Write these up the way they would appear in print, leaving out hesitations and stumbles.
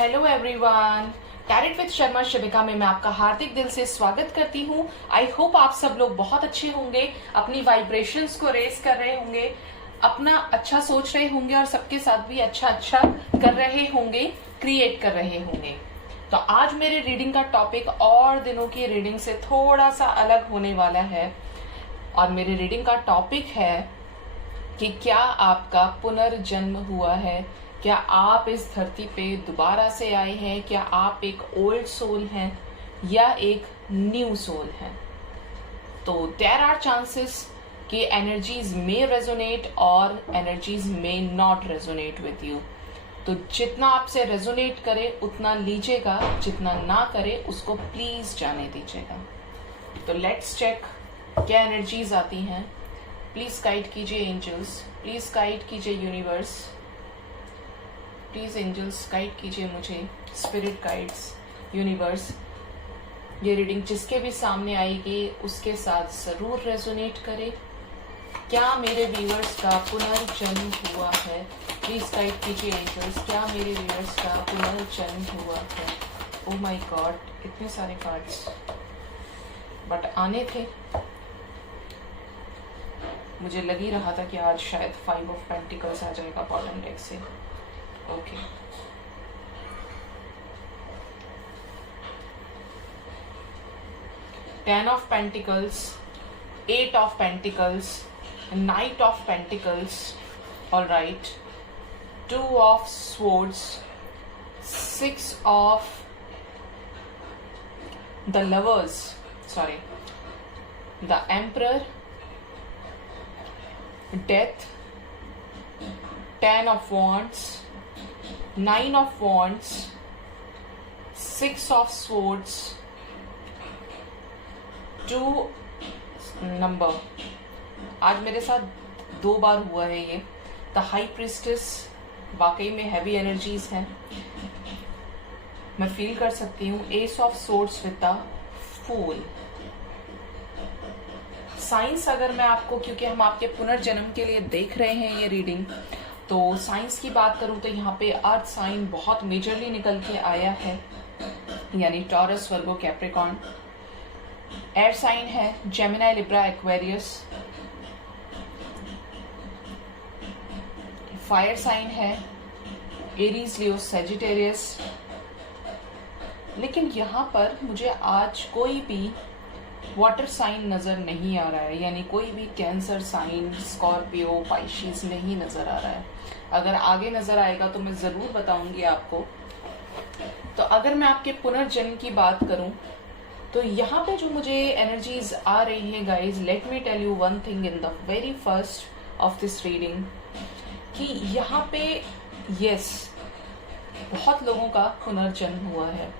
Hello everyone, tarot with Sharma Shivika में मैं आपका हार्दिक दिल से स्वागत करती हूँ। आई होप आप सब लोग बहुत अच्छे होंगे, अपनी वाइब्रेशंस को रेस कर रहे होंगे, अपना अच्छा सोच रहे होंगे और सबके साथ भी अच्छा कर रहे होंगे, क्रिएट कर रहे होंगे। तो आज मेरे रीडिंग का टॉपिक और दिनों की रीडिंग से थोड़ा सा अलग होने वाला है और मेरे रीडिंग का टॉपिक है कि क्या आपका पुनर्जन्म हुआ है, क्या आप इस धरती पे दोबारा से आए हैं, क्या आप एक ओल्ड सोल हैं या एक न्यू सोल हैं। तो देयर आर चांसेस कि एनर्जीज में रेजोनेट और एनर्जीज में नॉट रेजोनेट विद यू। तो जितना आपसे रेजोनेट करे उतना लीजिएगा, जितना ना करे उसको प्लीज जाने दीजिएगा। तो लेट्स चेक क्या एनर्जीज आती हैं। प्लीज गाइड कीजिए एंजल्स, प्लीज गाइड कीजिए यूनिवर्स, प्लीज एंजल्स गाइड कीजिए मुझे, स्पिरिट गाइड्स, यूनिवर्स। ये रीडिंग जिसके भी सामने आएगी उसके साथ जरूर रेजोनेट करे। क्या मेरे व्यूअर्स का पुनर्जन्म हुआ है? प्लीज गाइड कीजिए एंजल्स, क्या मेरे व्यूअर्स का पुनर्जन्म हुआ है? ओह माय गॉड, इतने सारे कार्ड्स बट आने थे। मुझे लग ही रहा था कि आज शायद 5 ऑफ पेंटिकल्स आ जाएगा बॉटम डेक से। Okay, ten of pentacles, 8 of pentacles, night of pentacles, all right, 2 of swords, 6 of the lovers, sorry, the emperor, death, 10 of wands, 9 of wands, 6 of swords, 2 number. आज मेरे साथ 2 बार हुआ है ये। The high priestess, वाकई में heavy energies हैं, मैं फील कर सकती हूँ। Ace of swords with the fool. Science अगर मैं आपको, क्योंकि हम आपके पुनर्जन्म के लिए देख रहे हैं ये रीडिंग, तो साइंस की बात करूं तो यहाँ पे अर्थ साइन बहुत मेजरली निकल के आया है, यानी Taurus, Virgo, Capricorn. Air sign है Gemini, Libra, Aquarius. Fire sign है एरीज, लियो, सेजिटेरियस। लेकिन यहाँ पर मुझे आज कोई भी वाटर साइन नजर नहीं आ रहा है, यानी कोई भी कैंसर साइन, स्कॉर्पियो, पाइशिस नहीं नजर आ रहा है। अगर आगे नजर आएगा तो मैं जरूर बताऊंगी आपको। तो अगर मैं आपके पुनर्जन्म की बात करूं तो यहाँ पे जो मुझे एनर्जीज आ रही है guys, let me tell you one thing in the very first of this reading, कि यहाँ पे यस, बहुत लोगों का पुनर्जन्म हुआ है।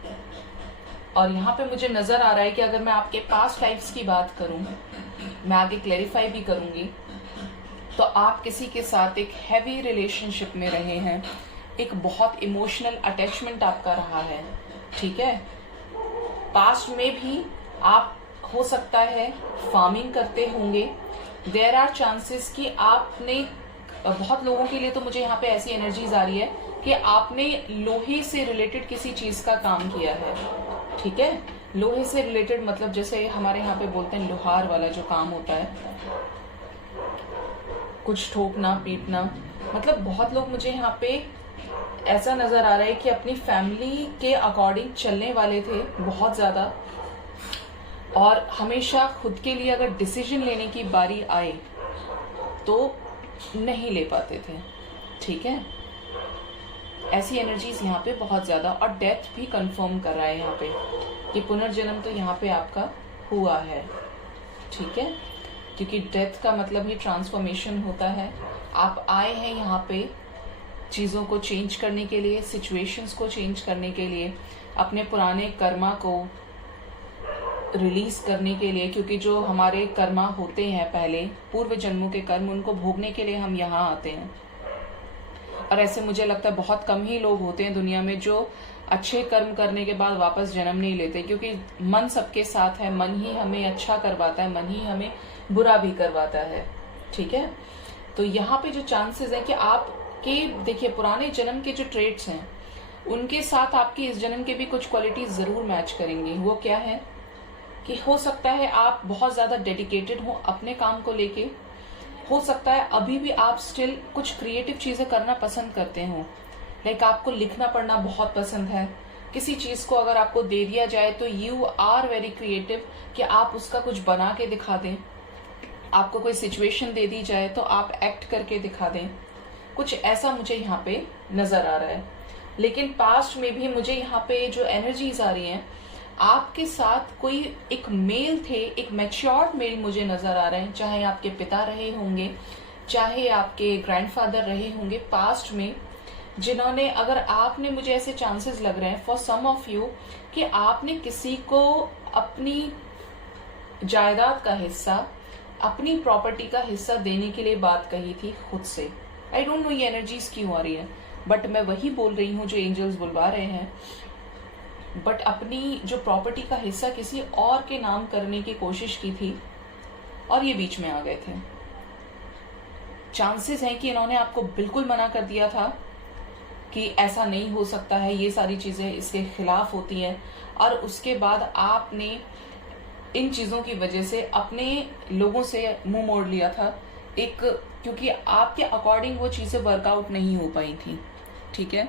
और यहाँ पे मुझे नजर आ रहा है कि अगर मैं आपके पास्ट लाइफ्स की बात करूं, मैं आगे क्लैरिफाई भी करूंगी, तो आप किसी के साथ एक हैवी रिलेशनशिप में रहे हैं, एक बहुत इमोशनल अटैचमेंट आपका रहा है, ठीक है। पास्ट में भी आप हो सकता है फार्मिंग करते होंगे। देयर आर चांसेस कि आपने, बहुत लोगों के लिए तो मुझे यहाँ पे ऐसी एनर्जीज आ रही है कि आपने लोहे से रिलेटेड किसी चीज का काम किया है, ठीक है। लोहे से रिलेटेड मतलब जैसे हमारे यहाँ पे बोलते हैं लोहार वाला जो काम होता है, कुछ ठोकना, पीटना। मतलब बहुत लोग मुझे यहाँ पे ऐसा नजर आ रहा है कि अपनी फैमिली के अकॉर्डिंग चलने वाले थे बहुत ज्यादा, और हमेशा खुद के लिए अगर डिसीजन लेने की बारी आए तो नहीं ले पाते थे, ठीक है। ऐसी एनर्जीज यहाँ पे बहुत ज्यादा, और डेथ भी कंफर्म कर रहा है यहाँ पे कि पुनर्जन्म तो यहाँ पे आपका हुआ है, ठीक है। क्योंकि डेथ का मतलब ही ट्रांसफॉर्मेशन होता है। आप आए हैं यहाँ पे चीजों को चेंज करने के लिए, सिचुएशंस को चेंज करने के लिए, अपने पुराने कर्मा को रिलीज करने के लिए, क्योंकि जो हमारे कर्मा होते हैं पहले, पूर्व जन्मों के कर्म, उनको भोगने के लिए हम यहाँ आते हैं। और ऐसे मुझे लगता है बहुत कम ही लोग होते हैं दुनिया में जो अच्छे कर्म करने के बाद वापस जन्म नहीं लेते, क्योंकि मन सबके साथ है, मन ही हमें अच्छा करवाता है, मन ही हमें बुरा भी करवाता है, ठीक है। तो यहाँ पे जो चांसेस है कि आपके, देखिए पुराने जन्म के जो ट्रेट्स हैं उनके साथ आपकी इस जन्म के भी कुछ क्वालिटीज जरूर मैच करेंगी। वो क्या है कि हो सकता है आप बहुत ज्यादा डेडिकेटेड हो अपने काम को लेके, हो सकता है अभी भी आप स्टिल कुछ क्रिएटिव चीजें करना पसंद करते हो, लाइक आपको लिखना पढ़ना बहुत पसंद है। किसी चीज को अगर आपको दे दिया जाए तो यू आर वेरी क्रिएटिव कि आप उसका कुछ बना के दिखा दें। आपको कोई सिचुएशन दे दी जाए तो आप एक्ट करके दिखा दें। कुछ ऐसा मुझे यहाँ पे नजर आ रहा है। लेकिन पास्ट में भी मुझे यहाँ पे जो एनर्जीज आ रही हैं, आपके साथ कोई एक मेल थे, एक मैच्योर्ड मेल मुझे नजर आ रहे हैं, चाहे आपके पिता रहे होंगे, चाहे आपके ग्रैंडफादर रहे होंगे पास्ट में, जिन्होंने, अगर आपने, मुझे ऐसे चांसेस लग रहे हैं फॉर सम ऑफ यू कि आपने किसी को अपनी जायदाद का हिस्सा, अपनी प्रॉपर्टी का हिस्सा देने के लिए बात कही थी खुद से। आई डोंट नो ये एनर्जीज क्यों आ रही है, बट मैं वही बोल रही हूँ जो एंजल्स बुलवा रहे हैं। बट अपनी जो प्रॉपर्टी का हिस्सा किसी और के नाम करने की कोशिश की थी और ये बीच में आ गए थे। चांसेस हैं कि इन्होंने आपको बिल्कुल मना कर दिया था कि ऐसा नहीं हो सकता है, ये सारी चीजें इसके खिलाफ होती हैं, और उसके बाद आपने इन चीजों की वजह से अपने लोगों से मुंह मोड़ लिया था, एक, क्योंकि आपके अकॉर्डिंग वो चीजें वर्कआउट नहीं हो पाई थी। ठीक है,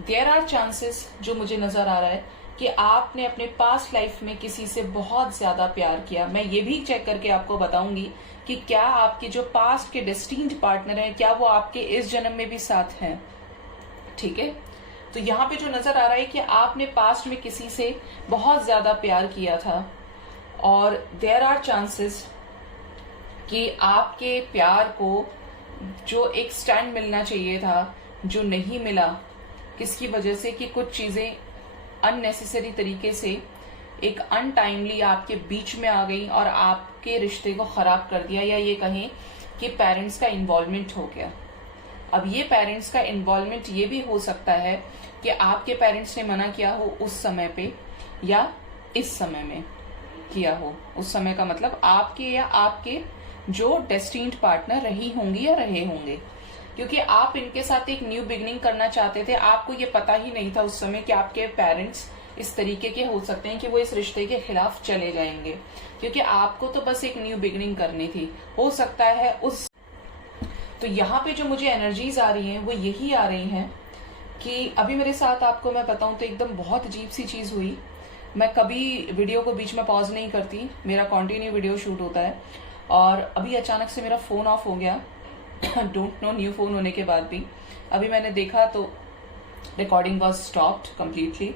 देयर आर चांसेस जो मुझे नजर आ रहा है कि आपने अपने पास्ट लाइफ में किसी से बहुत ज्यादा प्यार किया। मैं ये भी चेक करके आपको बताऊंगी कि क्या आपके जो पास्ट के डेस्टिन्ड पार्टनर हैं, क्या वो आपके इस जन्म में भी साथ हैं। ठीक है, तो यहाँ पे जो नजर आ रहा है कि आपने पास्ट में किसी से बहुत ज्यादा प्यार किया था, और देयर आर चांसेस कि आपके प्यार को जो एक स्टैंड मिलना चाहिए था, जो नहीं मिला, किसकी वजह से कि कुछ चीजें अननेसेसरी तरीके से एक अनटाइमली आपके बीच में आ गई और आपके रिश्ते को खराब कर दिया, या ये कहें कि पेरेंट्स का इन्वॉल्वमेंट हो गया। अब ये पेरेंट्स का इन्वॉल्वमेंट ये भी हो सकता है कि आपके पेरेंट्स ने मना किया हो उस समय पे, या इस समय में किया हो। उस समय का मतलब आपके या आपके जो डेस्टिन्ड पार्टनर रही होंगी या रहे होंगे, क्योंकि आप इनके साथ एक न्यू बिगनिंग करना चाहते थे। आपको ये पता ही नहीं था उस समय कि आपके पेरेंट्स इस तरीके के हो सकते हैं कि वो इस रिश्ते के खिलाफ चले जाएंगे, क्योंकि आपको तो बस एक न्यू बिगनिंग करनी थी। हो सकता है उस, तो यहाँ पे जो मुझे एनर्जीज आ रही हैं वो यही आ रही हैं कि अभी मेरे साथ, आपको मैं बताऊं तो एकदम बहुत अजीब सी चीज हुई। मैं कभी वीडियो को बीच में पॉज नहीं करती, मेरा कंटिन्यू वीडियो शूट होता है, और अभी अचानक से मेरा फोन ऑफ हो गया। डोंट नो, न्यू फोन होने के बाद भी अभी मैंने देखा तो रिकॉर्डिंग वॉज स्टॉप्ड कम्प्लीटली।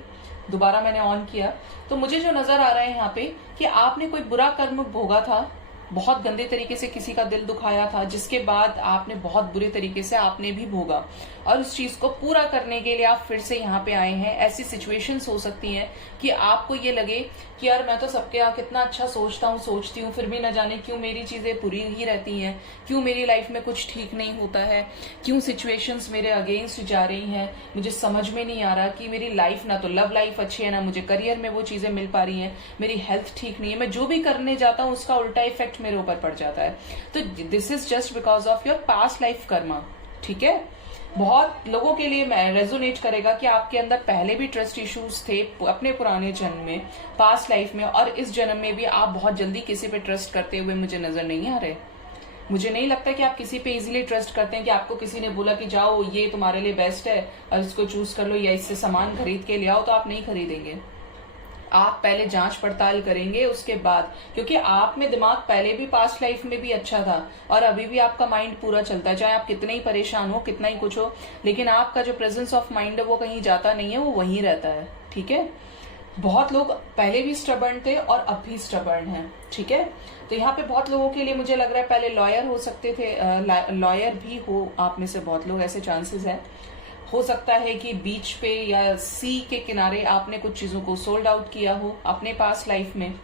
दोबारा मैंने ऑन किया तो मुझे जो नजर आ रहा है यहाँ पे कि आपने कोई बुरा कर्म भोगा था, बहुत गंदे तरीके से किसी का दिल दुखाया था, जिसके बाद आपने बहुत बुरे तरीके से आपने भी भोगा, और उस चीज को पूरा करने के लिए आप फिर से यहाँ पे आए हैं। ऐसी सिचुएशंस हो सकती हैं कि आपको ये लगे कि यार मैं तो सबके यहाँ कितना अच्छा सोचता हूँ, सोचती हूँ, फिर भी न जाने क्यों मेरी चीजें बुरी ही रहती हैं, क्यों मेरी लाइफ में कुछ ठीक नहीं होता है, क्यों सिचुएशंस मेरे अगेंस्ट जा रही हैं। मुझे समझ में नहीं आ रहा कि मेरी लाइफ, ना तो लव लाइफ अच्छी है, ना मुझे करियर में वो चीजें मिल पा रही हैं, मेरी हेल्थ ठीक नहीं है, मैं जो भी करने जाता हूँ उसका उल्टा इफेक्ट मेरे ऊपर पड़ जाता है। तो this is just because of your past life Karma. ठीक है, बहुत लोगों के लिए रेजोनेट करेगा कि आपके अंदर पहले भी ट्रस्ट इश्यूज थे अपने पुराने जन्म में, पास्ट लाइफ में, और इस जन्म में भी आप बहुत जल्दी किसी पे ट्रस्ट करते हुए मुझे नजर नहीं आ रहे। मुझे नहीं लगता कि आप किसी पे इजीली ट्रस्ट करते हैं कि आपको किसी ने बोला कि जाओ ये तुम्हारे लिए बेस्ट है और इसको चूज कर लो या इससे सामान खरीद के ले आओ, तो आप नहीं खरीदेंगे। आप पहले जांच पड़ताल करेंगे उसके बाद, क्योंकि आप में दिमाग पहले भी पास्ट लाइफ में भी अच्छा था और अभी भी आपका माइंड पूरा चलता है, चाहे आप कितने ही परेशान हो, कितना ही कुछ हो, लेकिन आपका जो प्रेजेंस ऑफ माइंड है वो कहीं जाता नहीं है, वो वहीं रहता है। ठीक है, बहुत लोग पहले भी स्टबर्न थे और अब भी स्टबर्न हैं। ठीक है, तो यहाँ पे बहुत लोगों के लिए मुझे लग रहा है पहले लॉयर हो सकते थे, लॉयर भी हो आप में से बहुत लोग, ऐसे चांसेस है। हो सकता है कि बीच पे या सी के किनारे आपने कुछ चीजों को सोल्ड आउट किया हो अपने पास्ट लाइफ में।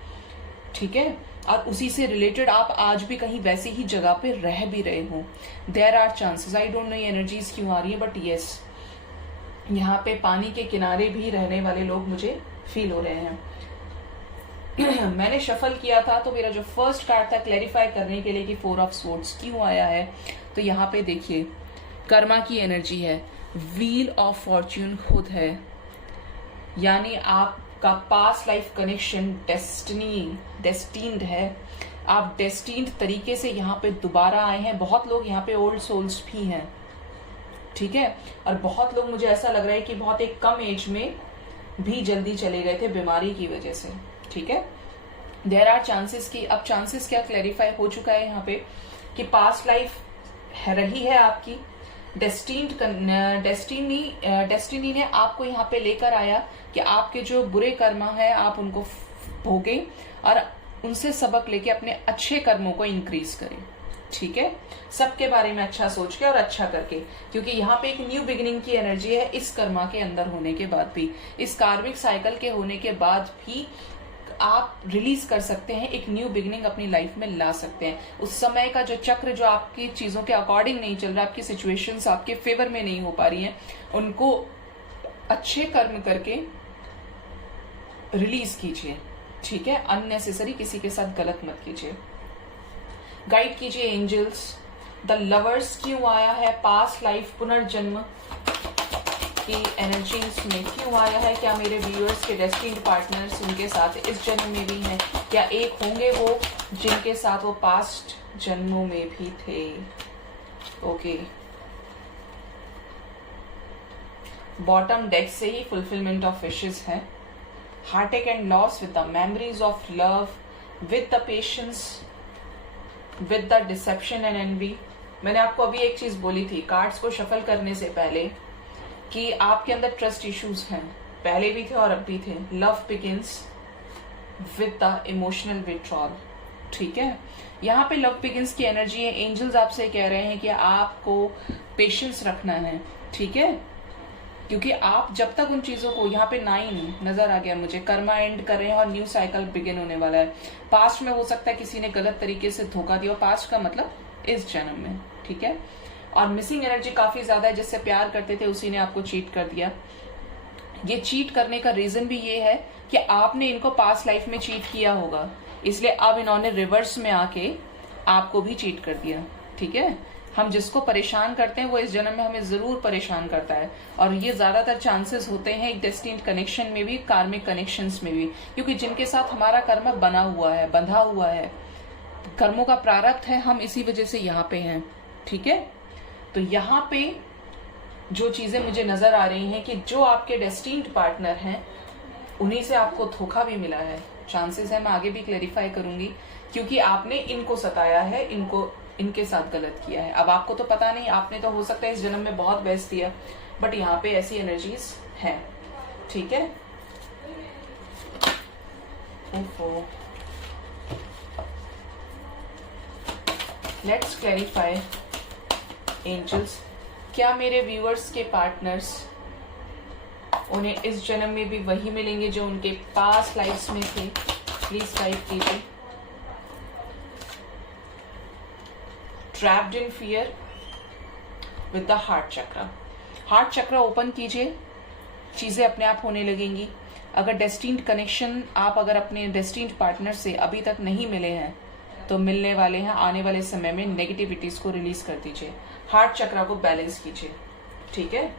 ठीक है, और उसी से रिलेटेड आप आज भी कहीं वैसी ही जगह पे रह भी रहे हो। There are chances, I don't know ये एनर्जीज क्यों आ रही है, बट यस, यहाँ पे पानी के किनारे भी रहने वाले लोग मुझे फील हो रहे हैं। मैंने शफल किया था तो मेरा जो फर्स्ट कार्ड था क्लैरिफाई करने के लिए कि 4 ऑफ स्वॉर्ड्स क्यों आया है, तो यहाँ पे देखिए कर्मा की एनर्जी है। व्हील ऑफ फॉर्च्यून खुद है, यानी आपका पास्ट लाइफ कनेक्शन डेस्टिन्ड है। आप डेस्टिन्ड तरीके से यहाँ पे दोबारा आए हैं। बहुत लोग यहाँ पे ओल्ड सोल्स भी हैं, ठीक है। और बहुत लोग, मुझे ऐसा लग रहा है कि बहुत एक कम एज में भी जल्दी चले गए थे बीमारी की वजह से, ठीक है। देयर आर चांसेस कि अब चांसेस क्या क्लैरिफाई हो चुका है यहाँ पे कि पास्ट लाइफ रही है आपकी, डेस्टिनी ने आपको यहाँ पे लेकर आया कि आपके जो बुरे कर्म है आप उनको भोगे और उनसे सबक लेके अपने अच्छे कर्मों को इंक्रीज करें, ठीक है। सबके बारे में अच्छा सोच के और अच्छा करके, क्योंकि यहाँ पे एक न्यू बिगिनिंग की एनर्जी है इस कर्मा के अंदर होने के बाद भी, इस कार्मिक साइकिल के होने के बाद भी आप रिलीज कर सकते हैं, एक न्यू बिगिनिंग अपनी लाइफ में ला सकते हैं। उस समय का जो चक्र जो आपकी चीजों के अकॉर्डिंग नहीं चल रहा, आपकी सिचुएशंस आपके फेवर में नहीं हो पा रही हैं, उनको अच्छे कर्म करके रिलीज कीजिए, ठीक है। अननेसेसरी किसी के साथ गलत मत कीजिए। गाइड कीजिए एंजल्स, द लवर्स क्यों आया है, पास्ट लाइफ पुनर्जन्म की एनर्जीज में क्यों आया है, क्या मेरे व्यूअर्स के डेस्टिन्ड पार्टनर्स उनके साथ इस जन्म में भी हैं, क्या एक होंगे वो जिनके साथ वो पास्ट जन्मों में भी थे। ओके, बॉटम डेक से ही फुलफिलमेंट ऑफ विशेस है। heartache and loss with the memories of love, with the patience, with the deception and envy। मैंने आपको अभी एक चीज बोली थी कार्ड्स को शफल करने से पहले कि आपके अंदर ट्रस्ट इश्यूज हैं, पहले भी थे और अब भी थे। Love begins with the emotional withdrawal, ठीक है। यहाँ पे लव बिगिंस की एनर्जी है। एंजल्स आपसे कह रहे हैं कि आपको पेशेंस रखना है, ठीक है, क्योंकि आप जब तक उन चीजों को, यहाँ पे 9 नजर आ गया मुझे, कर्मा एंड कर रहे हैं और न्यू साइकिल बिगिन होने वाला है। पास्ट में हो सकता है किसी ने गलत तरीके से धोखा दिया, पास्ट का मतलब इस जन्म में, ठीक है। और मिसिंग एनर्जी काफी ज्यादा है, जिससे प्यार करते थे उसी ने आपको चीट कर दिया। ये चीट करने का रीजन भी ये है कि आपने इनको पास्ट लाइफ में चीट किया होगा, इसलिए अब इन्होंने रिवर्स में आके आपको भी चीट कर दिया, ठीक है। हम जिसको परेशान करते हैं वो इस जन्म में हमें जरूर परेशान करता है, और ये ज्यादातर चांसेस होते हैं एक डेस्टिन्ड कनेक्शन में भी, कार्मिक कनेक्शंस में भी, क्योंकि जिनके साथ हमारा कर्म बना हुआ है, बंधा हुआ है, कर्मों का प्रारब्ध है, हम इसी वजह से यहाँ पे हैं, ठीक है। तो यहाँ पे जो चीजें मुझे नजर आ रही हैं कि जो आपके डेस्टिन्ड पार्टनर हैं उन्हीं से आपको धोखा भी मिला है। चांसेस है, मैं आगे भी क्लेरिफाई करूंगी, क्योंकि आपने इनको सताया है, इनके साथ गलत किया है। अब आपको तो पता नहीं, आपने तो हो सकता है इस जन्म में बहुत बेस्ट दिया, बट यहाँ पे ऐसी एनर्जीज हैं, ठीक है। लेट्स क्लैरिफाई एंजल्स, क्या मेरे व्यूअर्स के पार्टनर्स उन्हें इस जन्म में भी वही मिलेंगे जो उनके पास्ट लाइफ्स में थे? प्लीज टाइप कीजिए। Trapped in fear with the heart चक्र। हार्ट चक्र ओपन कीजिए, चीजें अपने आप होने लगेंगी। अगर डेस्टिन्ड कनेक्शन, आप अगर अपने डेस्टिन्ड पार्टनर से अभी तक नहीं मिले हैं तो मिलने वाले हैं, आने वाले समय में नेगेटिविटीज को रिलीज कर दीजिए, हार्ट चक्र को बैलेंस कीजिए, ठीक है।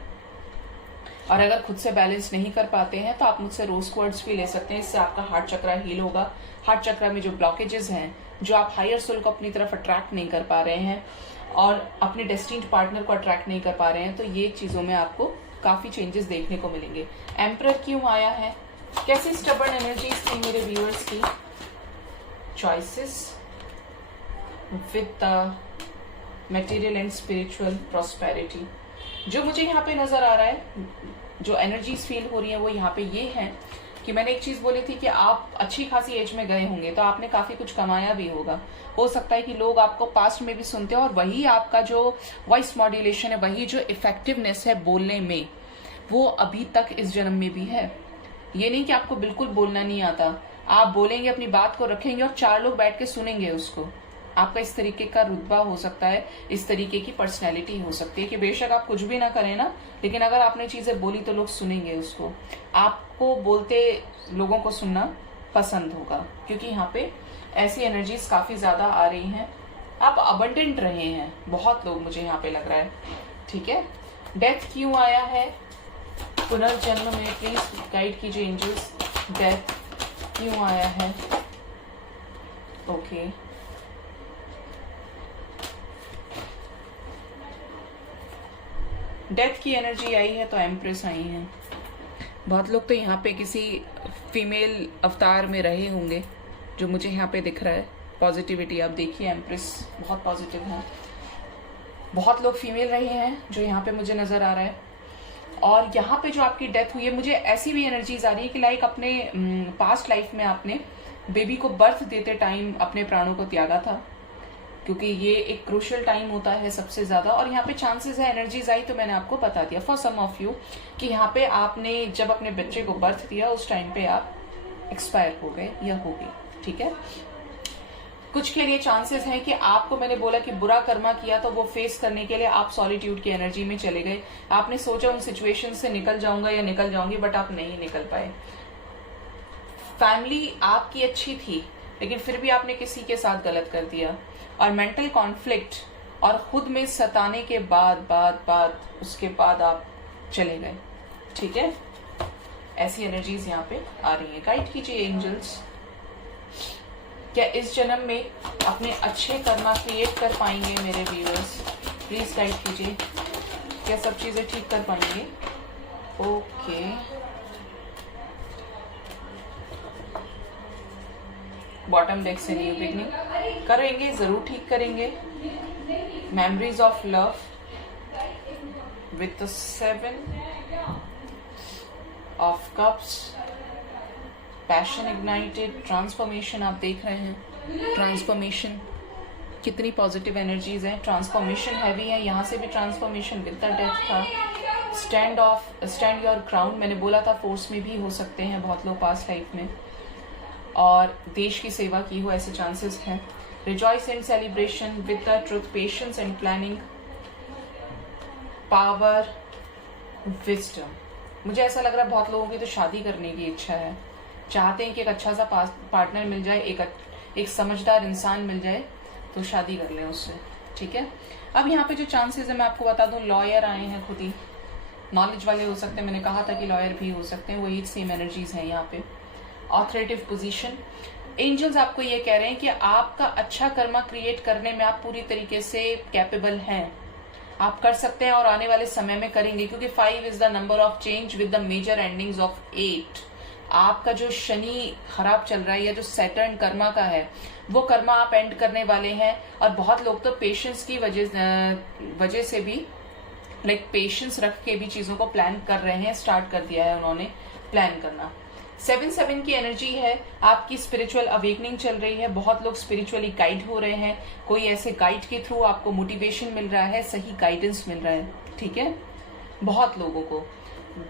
और अगर खुद से बैलेंस नहीं कर पाते हैं तो आप मुझसे रोज क्वार्ट्ज भी ले सकते हैं, इससे आपका हार्ट चक्र हील होगा। हार्ट चक्र में जो ब्लॉकेजेस हैं, जो आप हायर सोल को अपनी तरफ अट्रैक्ट नहीं कर पा रहे हैं और अपने डेस्टिन्ड पार्टनर को अट्रैक्ट नहीं कर पा रहे हैं, तो ये चीजों में आपको काफी चेंजेस देखने को मिलेंगे। एम्परर क्यों आया है, कैसी स्टबर्न एनर्जीज थी मेरे व्यूअर्स की? Choices with the material and spiritual prosperity. जो मुझे यहाँ पे नजर आ रहा है, जो एनर्जीज फील हो रही है, वो यहाँ पे ये है कि मैंने एक चीज बोली थी कि आप अच्छी खासी एज में गए होंगे तो आपने काफी कुछ कमाया भी होगा। हो सकता है कि लोग आपको पास्ट में भी सुनते हो और वही आपका जो वॉइस मॉड्यूलेशन है, वही जो इफेक्टिवनेस है बोलने में, वो अभी तक इस जन्म में भी है। ये नहीं कि आपको बिल्कुल बोलना नहीं आता, आप बोलेंगे, अपनी बात को रखेंगे और 4 लोग बैठ के सुनेंगे उसको। आपका इस तरीके का रुतबा हो सकता है, इस तरीके की पर्सनैलिटी हो सकती है कि बेशक आप कुछ भी ना करें ना, लेकिन अगर आपने चीजें बोली तो लोग सुनेंगे उसको। आपको बोलते लोगों को सुनना पसंद होगा, क्योंकि यहाँ पे ऐसी एनर्जीज काफी ज्यादा आ रही हैं। आप अबंडेंट रहे हैं बहुत लोग, मुझे यहाँ पे लग रहा है, ठीक है। डेथ क्यों आया है पुनर्जन्म में, प्लीज गाइड कीजिए एंजल्स। डेथ क्यों आया है? ओके डेथ की एनर्जी आई है तो एम्प्रेस आई है। बहुत लोग तो यहाँ पे किसी फीमेल अवतार में रहे होंगे, जो मुझे यहाँ पे दिख रहा है। पॉजिटिविटी आप देखिए, एम्प्रेस बहुत पॉजिटिव है। बहुत लोग फीमेल रहे हैं जो यहाँ पे मुझे नजर आ रहा है। और यहाँ पे जो आपकी डेथ हुई है, मुझे ऐसी भी एनर्जीज आ रही है कि लाइक अपने पास्ट लाइफ में आपने बेबी को बर्थ देते टाइम अपने प्राणों को त्यागा था, क्योंकि ये एक क्रूशियल टाइम होता है सबसे ज्यादा। और यहाँ पे चांसेस है, एनर्जीज आई तो मैंने आपको बता दिया फॉर सम ऑफ यू कि यहाँ पे आपने जब अपने बच्चे को बर्थ दिया उस टाइम पे आप एक्सपायर हो गए या हो गई, ठीक है। कुछ के लिए चांसेस हैं कि आपको, मैंने बोला कि बुरा कर्मा किया तो वो फेस करने के लिए आप सॉलिट्यूड की एनर्जी में चले गए। आपने सोचा उन सिचुएशन से निकल जाऊंगा या निकल जाऊंगी, बट आप नहीं निकल पाए। फैमिली आपकी अच्छी थी लेकिन फिर भी आपने किसी के साथ गलत कर दिया, और मेंटल कॉन्फ्लिक्ट और खुद में सताने के बाद उसके बाद आप चले गए, ठीक है। ऐसी एनर्जीज यहाँ पे आ रही है। गाइड कीजिए एंजल्स, क्या इस जन्म में अपने अच्छे कर्मा क्रिएट कर पाएंगे मेरे व्यूअर्स? प्लीज गाइड कीजिए, क्या सब चीजें ठीक कर पाएंगे? ओके बॉटम डेक से न्यू बिगनिंग करेंगे, जरूर ठीक करेंगे। Memories of love with the 7 of cups, passion ignited, transformation आप देख रहे हैं। ट्रांसफॉर्मेशन कितनी पॉजिटिव एनर्जीज है। ट्रांसफॉर्मेशन हैवी है, यहाँ से भी ट्रांसफॉर्मेशन विद द डेथ था। स्टैंड योर क्राउन, मैंने बोला था फोर्स में भी हो सकते हैं बहुत लोग पास्ट लाइफ में, और देश की सेवा की हो, ऐसे चांसेस हैं। Rejoice and celebration with the truth, patience and planning, power, wisdom. मुझे ऐसा लग रहा है बहुत लोगों की तो शादी करने की इच्छा है, चाहते हैं कि एक अच्छा सा पार्टनर मिल जाए, एक समझदार इंसान मिल जाए तो शादी कर लें उससे, ठीक है। अब यहाँ पे जो चांसेस है मैं आपको बता दूं, लॉयर आए हैं, खुद ही नॉलेज वाले हो सकते हैं, मैंने कहा था कि लॉयर भी हो सकते हैं, वही सेम एनर्जीज हैं यहाँ पे। ऑथोरेटिव पोजीशन, एंजल्स आपको ये कह रहे हैं कि आपका अच्छा कर्मा क्रिएट करने में आप पूरी तरीके से कैपेबल हैं, आप कर सकते हैं और आने वाले समय में करेंगे, क्योंकि 5 is the number of change with the major endings of 8। आपका जो शनि खराब चल रहा है या जो सैटर्न कर्मा का है वो कर्मा आप एंड करने वाले हैं। और बहुत लोग तो पेशेंस की वजह से भी लाइक पेशेंस रख के भी चीजों को प्लान कर रहे हैं, स्टार्ट कर दिया है उन्होंने प्लान करना। 7 की एनर्जी है, आपकी स्पिरिचुअल अवेकनिंग चल रही है, बहुत लोग स्पिरिचुअली गाइड हो रहे हैं, कोई ऐसे गाइड के थ्रू आपको मोटिवेशन मिल रहा है, सही गाइडेंस मिल रहा है, ठीक है। बहुत लोगों को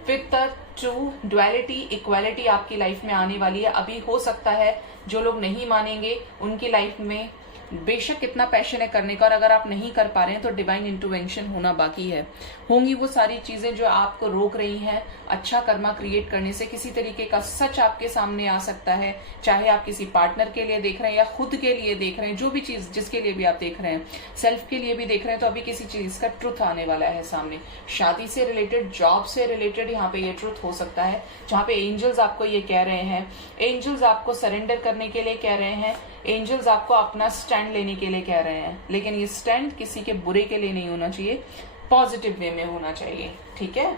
with the true duality, equality आपकी लाइफ में आने वाली है। अभी हो सकता है जो लोग नहीं मानेंगे उनकी लाइफ में बेशक कितना पैशन है करने का, और अगर आप नहीं कर पा रहे हैं तो डिवाइन इंटरवेंशन होना बाकी है। होंगी वो सारी चीजें जो आपको रोक रही हैं अच्छा कर्मा क्रिएट करने से। किसी तरीके का सच आपके सामने आ सकता है, चाहे आप किसी पार्टनर के लिए देख रहे हैं या खुद के लिए देख रहे हैं, जो भी चीज जिसके लिए भी आप देख रहे हैं, सेल्फ के लिए भी देख रहे हैं, तो अभी किसी चीज का ट्रुथ आने वाला है सामने। शादी से रिलेटेड, जॉब से रिलेटेड यहाँ पे ये ट्रुथ हो सकता है, जहाँ पे एंजल्स आपको ये कह रहे हैं। एंजल्स आपको सरेंडर करने के लिए कह रहे हैं, एंजल्स आपको अपना स्टैंड लेने के लिए कह रहे हैं, लेकिन ये स्टैंड किसी के बुरे के लिए नहीं होना चाहिए, पॉजिटिव वे में होना चाहिए, ठीक है।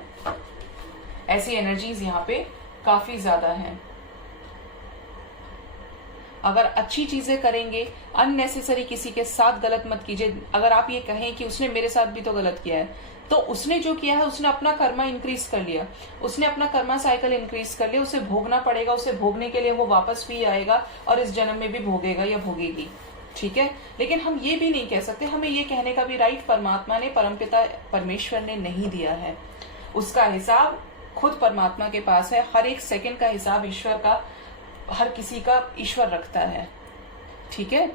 ऐसी एनर्जीज यहाँ पे काफी ज्यादा हैं। अगर अच्छी चीजें करेंगे, अननेसेसरी किसी के साथ गलत मत कीजिए। अगर आप ये कहें कि उसने मेरे साथ भी तो गलत किया है, तो उसने जो किया है उसने अपना कर्मा इंक्रीज कर लिया, उसने अपना कर्मा साइकिल इंक्रीज कर लिया, उसे भोगना पड़ेगा, उसे भोगने के लिए वो वापस भी आएगा और इस जन्म में भी भोगेगा या भोगेगी, ठीक है। लेकिन हम ये भी नहीं कह सकते, हमें ये कहने का भी राइट परमात्मा ने, परमपिता परमेश्वर ने नहीं दिया है। उसका हिसाब खुद परमात्मा के पास है, हर एक सेकंड का हिसाब ईश्वर का, हर किसी का ईश्वर रखता है, ठीक है।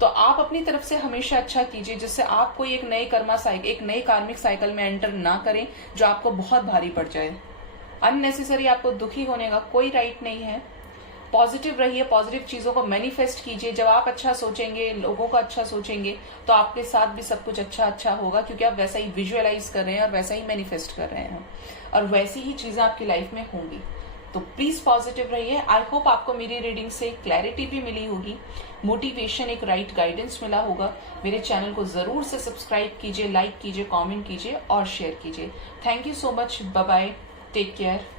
तो आप अपनी तरफ से हमेशा अच्छा कीजिए, जिससे आप कोई एक नए कर्मा साइकिल, एक नए कार्मिक साइकिल में एंटर ना करें जो आपको बहुत भारी पड़ जाए। अननेसेसरी आपको दुखी होने का कोई राइट नहीं है। पॉजिटिव रहिए, पॉजिटिव चीजों को मैनिफेस्ट कीजिए। जब आप अच्छा सोचेंगे, लोगों का अच्छा सोचेंगे, तो आपके साथ भी सब कुछ अच्छा होगा, क्योंकि आप वैसा ही विजुअलाइज कर रहे हैं और वैसा ही मैनिफेस्ट कर रहे हैं और वैसी ही चीजें आपकी लाइफ में होंगी। तो प्लीज पॉजिटिव रहिए। आई होप आपको मेरी रीडिंग से क्लैरिटी भी मिली होगी, मोटिवेशन, एक राइट गाइडेंस मिला होगा। मेरे चैनल को जरूर से सब्सक्राइब कीजिए, लाइक कीजिए, कमेंट कीजिए और शेयर कीजिए। Thank you so much. Bye bye, take care.